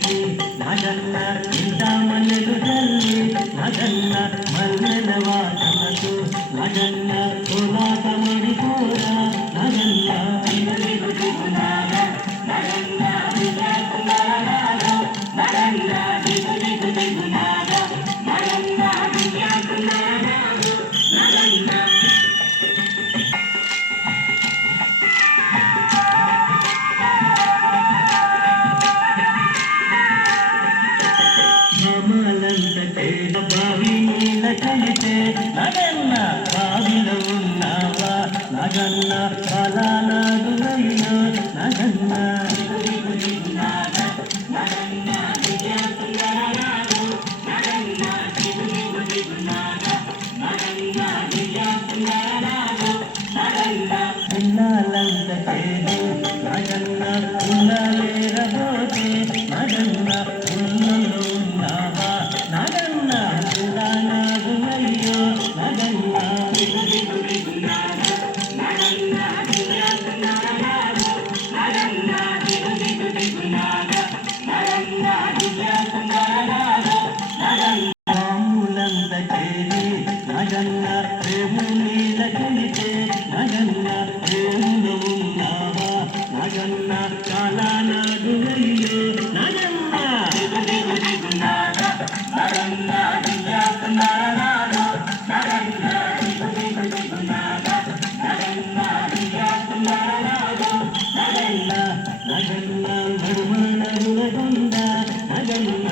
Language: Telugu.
పెట్టి నాగన్న ఇంత మల్లెలు జల్లి నాగన్న మల్లెల వాసనతో నాగన్న కోలాటమడి పోరా నాగన్న బావి నీళ్ళ కలితే నగన్న బావిలో ఉన్నావా నగన్న పలానాడు అయినా నగన్న పిల్లలంత చేదు నగన్న ఉండలేరబోతే నగన్న ఉన్నలో ఉన్నావా నగన్న పిల్లనాడు అయ్యో నగన్న రాములంత చేరి నగన్న ప్రేము నీళ్ళ కలితే నగన్న ప్రేములో ఉన్నావా నగన్న కాలానాడు అయ్యో నగన్న నగన్న నడుమనగుల గొండ నగన్న